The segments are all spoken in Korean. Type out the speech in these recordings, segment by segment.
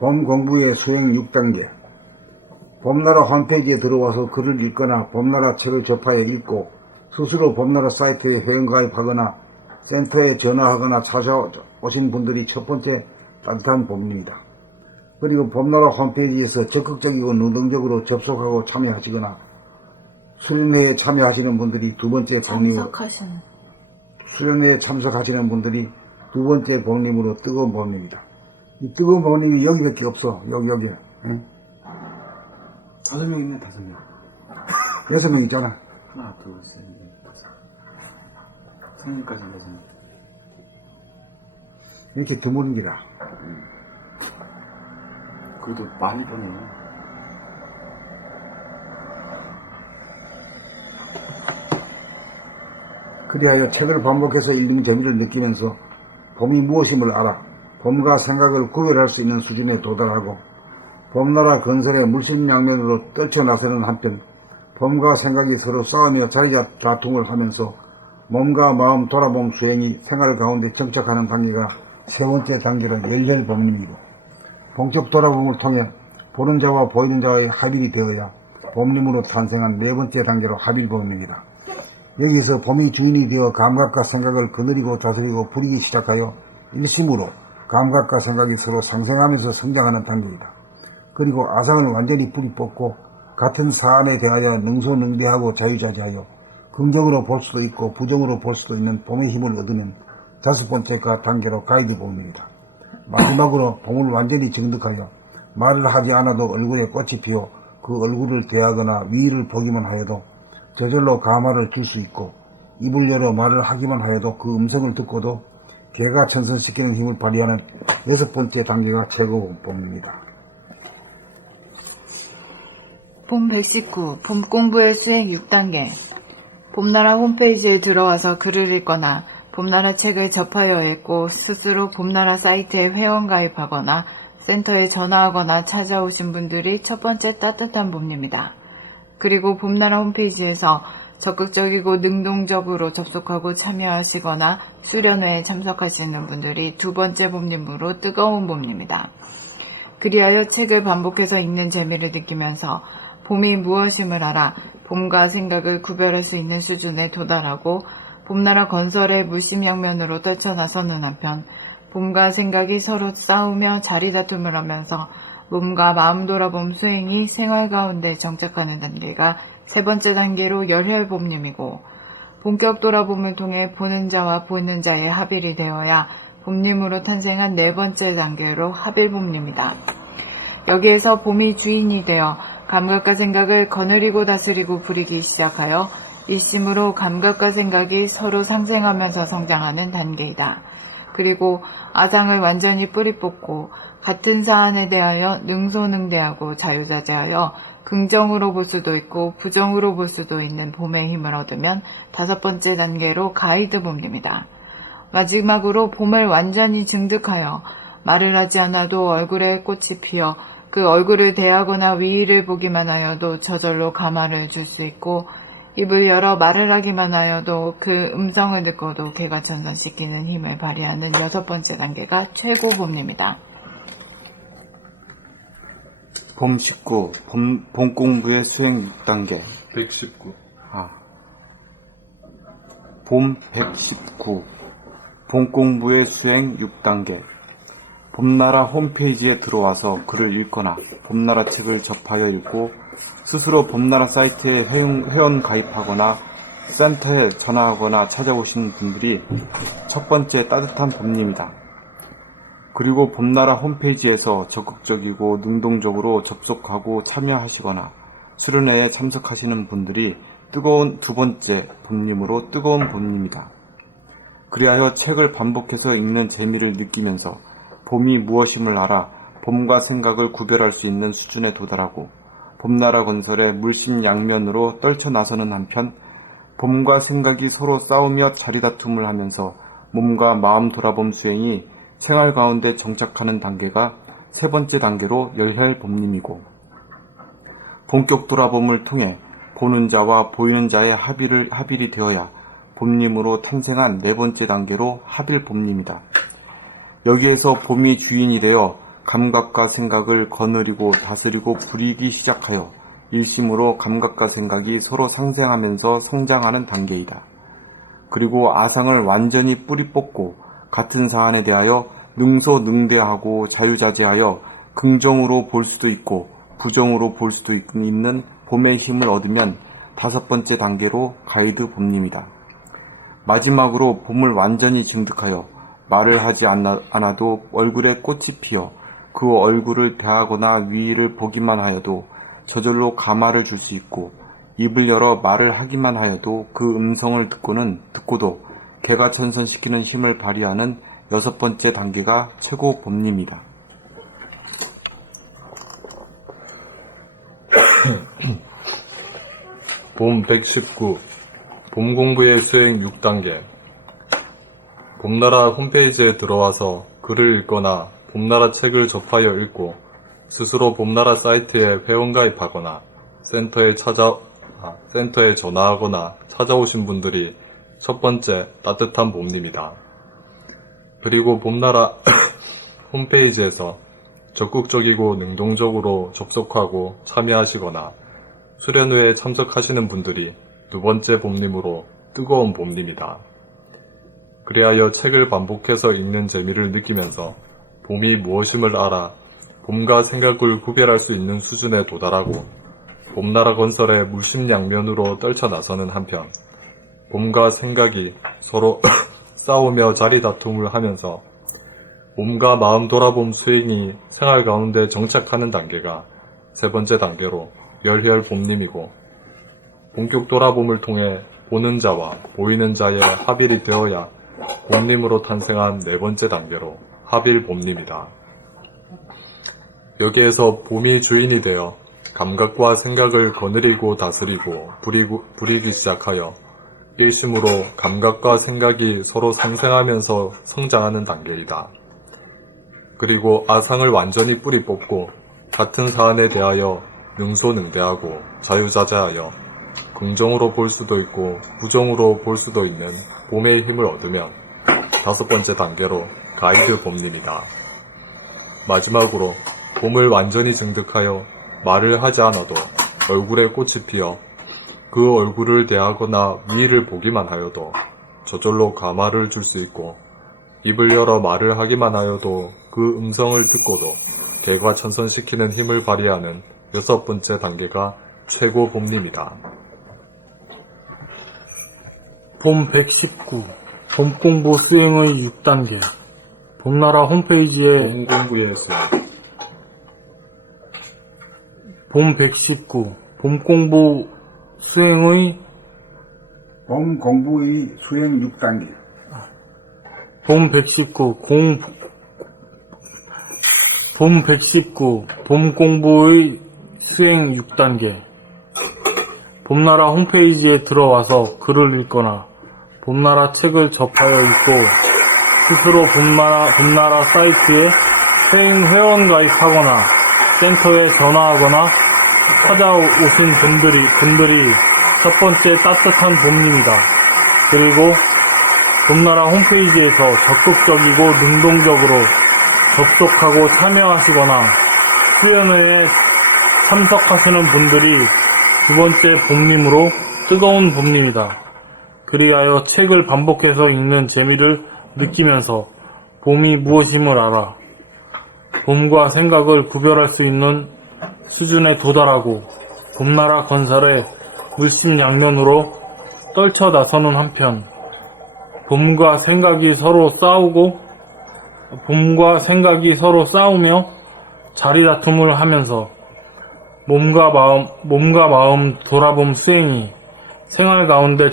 봄 공부의 수행 6단계. 봄나라 홈페이지에 들어와서 글을 읽거나 봄나라 책을 접하여 읽고 스스로 봄나라 사이트에 회원가입하거나 센터에 전화하거나 찾아오신 분들이 첫 번째 따뜻한 봄입니다. 그리고 봄나라 홈페이지에서 적극적이고 능동적으로 접속하고 참여하시거나 수련회에 참여하시는 분들이 두 번째 봄님으로 수련회에 참석하시는 분들이 두 번째 봄님으로 뜨거운 봄입니다. 이 뜨거운 봄님이 여기밖에 없어. 여기. 응? 5명 있네. 5명. 6명 있잖아. 하나, 둘, 셋, 넷, 다섯. 성인까지 6명. 이렇게 드문 기라. 그래도 많이 보네. 그리하여 책을 반복해서 읽는 재미를 느끼면서 봄이 무엇임을 알아 봄과 생각을 구별할 수 있는 수준에 도달하고 봄나라 건설의 물심양면으로 떨쳐나서는 한편 봄과 생각이 서로 싸우며 자리다툼을 하면서 몸과 마음 돌아봄 수행이 생활 가운데 정착하는 단계가 세 번째 단계로 열혈봄님이고 본격 돌아봄을 통해 보는 자와 보이는 자의 합일이 되어야 봄님으로 탄생한 네 번째 단계로 합일봄입니다. 여기서 봄이 주인이 되어 감각과 생각을 거느리고 다스리고 부리기 시작하여 일심으로 감각과 생각이 서로 상생하면서 성장하는 단계이다. 그리고 아상을 완전히 뿌리 뽑고 같은 사안에 대하여 능소능비하고 자유자재하여 긍정으로 볼 수도 있고 부정으로 볼 수도 있는 봄의 힘을 얻으면 다섯 번째 단계로 가이드 봄입니다. 마지막으로 봄을 완전히 정득하여 말을 하지 않아도 얼굴에 꽃이 피어 그 얼굴을 대하거나 위를 보기만 하여도 저절로 감화를 줄 수 있고 입을 열어 말을 하기만 하여도 그 음성을 듣고도 개가 천선시키는 힘을 발휘하는 여섯 번째 단계가 최고 봄입니다. 봄 119, 봄 공부의 수행 6단계. 봄나라 홈페이지에 들어와서 글을 읽거나 봄나라 책을 접하여 읽고 스스로 봄나라 사이트에 회원 가입하거나 센터에 전화하거나 찾아오신 분들이 첫 번째 따뜻한 봄입니다. 그리고 봄나라 홈페이지에서 적극적이고 능동적으로 접속하고 참여하시거나 수련회에 참석하시는 분들이 두 번째 봄님으로 뜨거운 봄입니다. 그리하여 책을 반복해서 읽는 재미를 느끼면서 봄이 무엇임을 알아 봄과 생각을 구별할 수 있는 수준에 도달하고 봄나라 건설의 물심양면으로 떨쳐나서는 한편 봄과 생각이 서로 싸우며 자리다툼을 하면서 몸과 마음 돌아봄 수행이 생활 가운데 정착하는 단계가 세 번째 단계로 열혈봄님이고 본격 돌아봄을 통해 보는 자와 보는 자의 합일이 되어야 봄님으로 탄생한 네 번째 단계로 합일봄님이다. 여기에서 봄이 주인이 되어 감각과 생각을 거느리고 다스리고 부리기 시작하여 일심으로 감각과 생각이 서로 상생하면서 성장하는 단계이다. 그리고 아상을 완전히 뿌리 뽑고 같은 사안에 대하여 능소능대하고 자유자재하여 긍정으로 볼 수도 있고 부정으로 볼 수도 있는 봄의 힘을 얻으면 다섯 번째 단계로 가이드 봄입니다. 마지막으로 봄을 완전히 증득하여 말을 하지 않아도 얼굴에 꽃이 피어 그 얼굴을 대하거나 위를 보기만 하여도 저절로 감화를 줄 수 있고 입을 열어 말을 하기만 하여도 그 음성을 듣고도 개가 전선시키는 힘을 발휘하는 여섯 번째 단계가 최고 봄입니다. 봄 19, 봄 공부의 수행 6단계. 119. 봄 119, 봄 공부의 수행 6단계. 봄나라 홈페이지에 들어와서 글을 읽거나 봄나라 책을 접하여 읽고 스스로 봄나라 사이트에 회원 가입하거나 센터에 전화하거나 찾아오시는 분들이 첫 번째 따뜻한 봄님이다. 그리고 봄나라 홈페이지에서 적극적이고 능동적으로 접속하고 참여하시거나 수련회에 참석하시는 분들이 뜨거운 두 번째 봄님으로 뜨거운 봄님이다. 그리하여 책을 반복해서 읽는 재미를 느끼면서 봄이 무엇임을 알아 봄과 생각을 구별할 수 있는 수준에 도달하고 봄나라 건설의 물심양면으로 떨쳐나서는 한편 봄과 생각이 서로 싸우며 자리다툼을 하면서 몸과 마음 돌아봄 수행이 생활 가운데 정착하는 단계가 세 번째 단계로 열혈봄님이고 본격 돌아봄을 통해 보는 자와 보이는 자의 합일이 되어야 봄님으로 탄생한 네 번째 단계로 합일봄님이다. 여기에서 봄이 주인이 되어 감각과 생각을 거느리고 다스리고 부리기 시작하여 일심으로 감각과 생각이 서로 상생하면서 성장하는 단계이다. 그리고 아상을 완전히 뿌리 뽑고 같은 사안에 대하여 능소능대하고 자유자재하여 긍정으로 볼 수도 있고 부정으로 볼 수도 있는 봄의 힘을 얻으면 5번째 단계로 가이드 봄님이다. 마지막으로 봄을 완전히 증득하여 말을 하지 않아도 얼굴에 꽃이 피어 그 얼굴을 대하거나 위를 보기만 하여도 저절로 가마를 줄 수 있고 입을 열어 말을 하기만 하여도 그 음성을 듣고도 개가천선시키는 힘을 발휘하는 6번째 단계가 최고 봄님이다. 봄 119 봄 공부의 수행 6단계. 봄나라 홈페이지에 들어와서 글을 읽거나 봄나라 책을 접하여 읽고 스스로 봄나라 사이트에 회원가입하거나 센터에 전화하거나 찾아오신 분들이 첫 번째 따뜻한 봄님이다. 그리고 봄나라 홈페이지에서 적극적이고 능동적으로 접속하고 참여하시거나 수련회에 참석하시는 분들이 두 번째 봄님으로 뜨거운 봄님이다. 그리하여 책을 반복해서 읽는 재미를 느끼면서 봄이 무엇임을 알아 봄과 생각을 구별할 수 있는 수준에 도달하고 봄나라 건설에 물심양면으로 떨쳐 나서는 한편 봄과 생각이 서로 싸우며 자리다툼을 하면서 몸과 마음 돌아봄 수행이 생활 가운데 정착하는 단계가 3번째 단계로 열혈 봄님이고 본격 돌아봄을 통해 보는 자와 보이는 자의 합일이 되어야 봄님으로 탄생한 4번째 단계로 합일 봄님이다. 여기에서 봄이 주인이 되어 감각과 생각을 거느리고 다스리고 부리기 시작하여 일심으로 감각과 생각이 서로 상생하면서 성장하는 단계이다. 그리고 아상을 완전히 뿌리 뽑고 같은 사안에 대하여 능소능대하고 자유자재하여 긍정으로 볼 수도 있고 부정으로 볼 수도 있는 봄의 힘을 얻으면 5번째 단계로 가이드 봄님이다. 마지막으로 봄을 완전히 증득하여 말을 하지 않아도 얼굴에 꽃이 피어 그 얼굴을 대하거나 위를 보기만 하여도 저절로 가마를 줄 수 있고 입을 열어 말을 하기만 하여도 그 음성을 듣고도 개과천선시키는 힘을 발휘하는 6번째 단계가 최고 봄님이다. 봄 119 봄 공부 수행의 6단계. 봄나라 홈페이지에 봄 공부의 수행. 봄 119 봄 공부 수행의 봄 공부의 수행 6단계. 봄 119 봄 119 봄 공부의 수행 6단계. 봄나라 홈페이지에 들어와서 글을 읽거나 봄나라 책을 접하여 읽고 스스로 봄나라 사이트에 회원 가입하거나 센터에 전화하거나 찾아오신 분들이 첫 번째 따뜻한 봄님이다. 그리고 봄나라 홈페이지에서 적극적이고 능동적으로 접속하고 참여하시거나 수련회에 참석하시는 분들이 두 번째 봄님으로 뜨거운 봄님이다. 그리하여 책을 반복해서 읽는 재미를 느끼면서 봄이 무엇임을 알아 봄과 생각을 구별할 수 있는 수준에 도달하고 봄나라 건설에 물심양면으로 떨쳐 나서는 한편 봄과 생각이 서로 싸우며 자리다툼을 하면서 몸과 마음 돌아봄 수행이 생활 가운데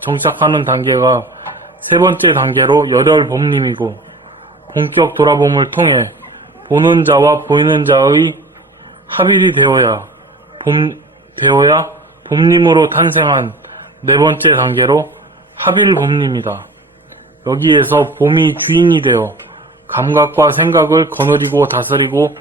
정착하는 단계가 3번째 단계로 열혈 봄님이고 본격 돌아봄을 통해 보는 자와 보이는 자의 합일이 되어야 봄님으로 탄생한 4번째 단계로 합일 봄님이다. 여기에서 봄이 주인이 되어 감각과 생각을 거느리고 다스리고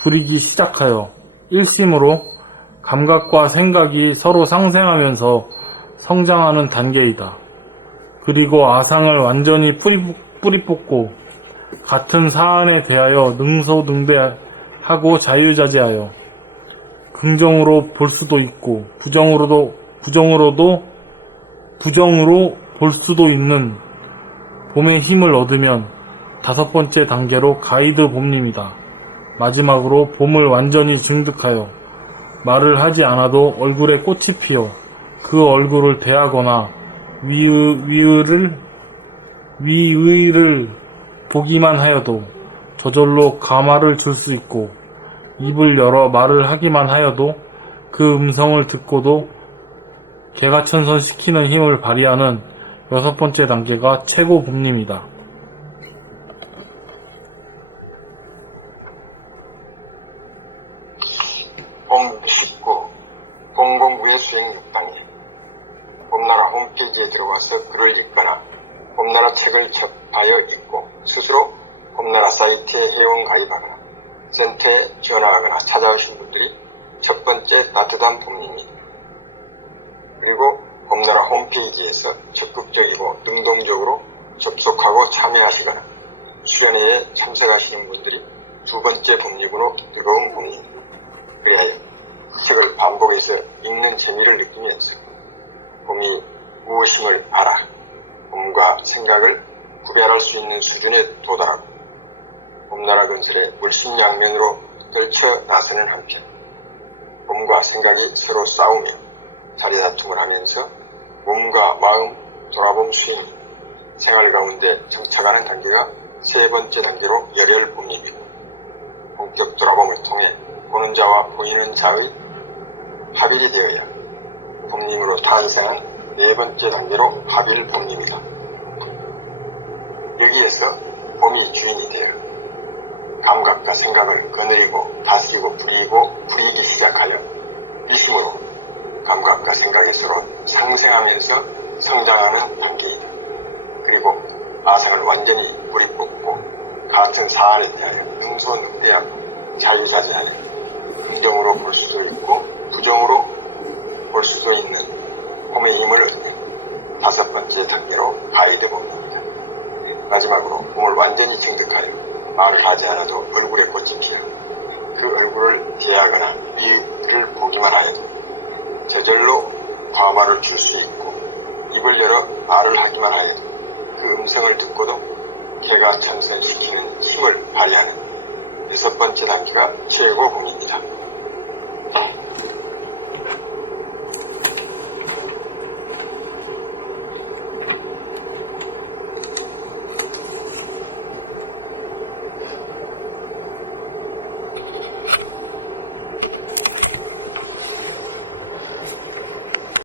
부리기 시작하여 일심으로 감각과 생각이 서로 상생하면서 성장하는 단계이다. 그리고 아상을 완전히 뿌리 뽑고 같은 사안에 대하여 능소능대하고 자유자재하여 긍정으로 볼 수도 있고 부정으로 볼 수도 있는 봄의 힘을 얻으면 5번째 단계로 가이드 봄입니다. 마지막으로 봄을 완전히 증득하여 말을 하지 않아도 얼굴에 꽃이 피어 그 얼굴을 대하거나 위의를 보기만 하여도 저절로 가마를 줄 수 있고 입을 열어 말을 하기만 하여도 그 음성을 듣고도 개가천선시키는 힘을 발휘하는 6번째 단계가 최고 봄입니다. 봄 19. 봄공부의 수행 6단계. 봄나라 홈페이지에 들어와서 글을 읽거나 봄나라 책을 접하여 읽고 스스로 봄나라 사이트에 회원 가입하거나 센터에 전화하거나 찾아오신 분들이 첫 번째 따뜻한 봄입니다. 그리고 봄나라 홈페이지에서 적극적이고 능동적으로 접속하고 참여하시거나 수련회에 참석하시는 분들이 두 번째 봄이므로 뜨거운 봄입니다. 그리하여 책을 반복해서 읽는 재미를 느끼면서 봄이 무엇임을 알아 봄과 생각을 구별할 수 있는 수준에 도달하고 봄나라 건설의 물심양면으로 떨쳐 나서는 한편 봄과 생각이 서로 싸우며 자리다툼을 하면서 몸과 마음 돌아봄 수행 생활 가운데 정착하는 단계가 3번째 단계로 열혈봄입니다. 본격 돌아봄을 통해 보는 자와 보이는 자의 합일이 되어야 봄님으로 탄생한 4번째 단계로 합일봄입니다. 여기에서 봄이 주인이 되어 감각과 생각을 거느리고 다스리고 부리기 시작하여 미심으로 감각과 생각이 서로 상생하면서 성장하는 단계이다. 그리고 아상을 완전히 뿌리 뽑고 같은 사안에 대하여 능소능대하고 자유자재하여 긍정으로 볼 수도 있고 부정으로 볼 수도 있는 봄의 힘을 얻는 5번째 단계로 가이드 봄입니다. 마지막으로 봄을 완전히 증득하여 말을 하지 않아도 얼굴에 꽃이 피어 그 얼굴을 대하거나 위를 보기만 하여도 저절로 과말을 줄 수 있고 입을 열어 말을 하기만 하여도 그 음성을 듣고도 개가 천선시키는 힘을 발휘하는 6번째 단계가 최고 봄입니다.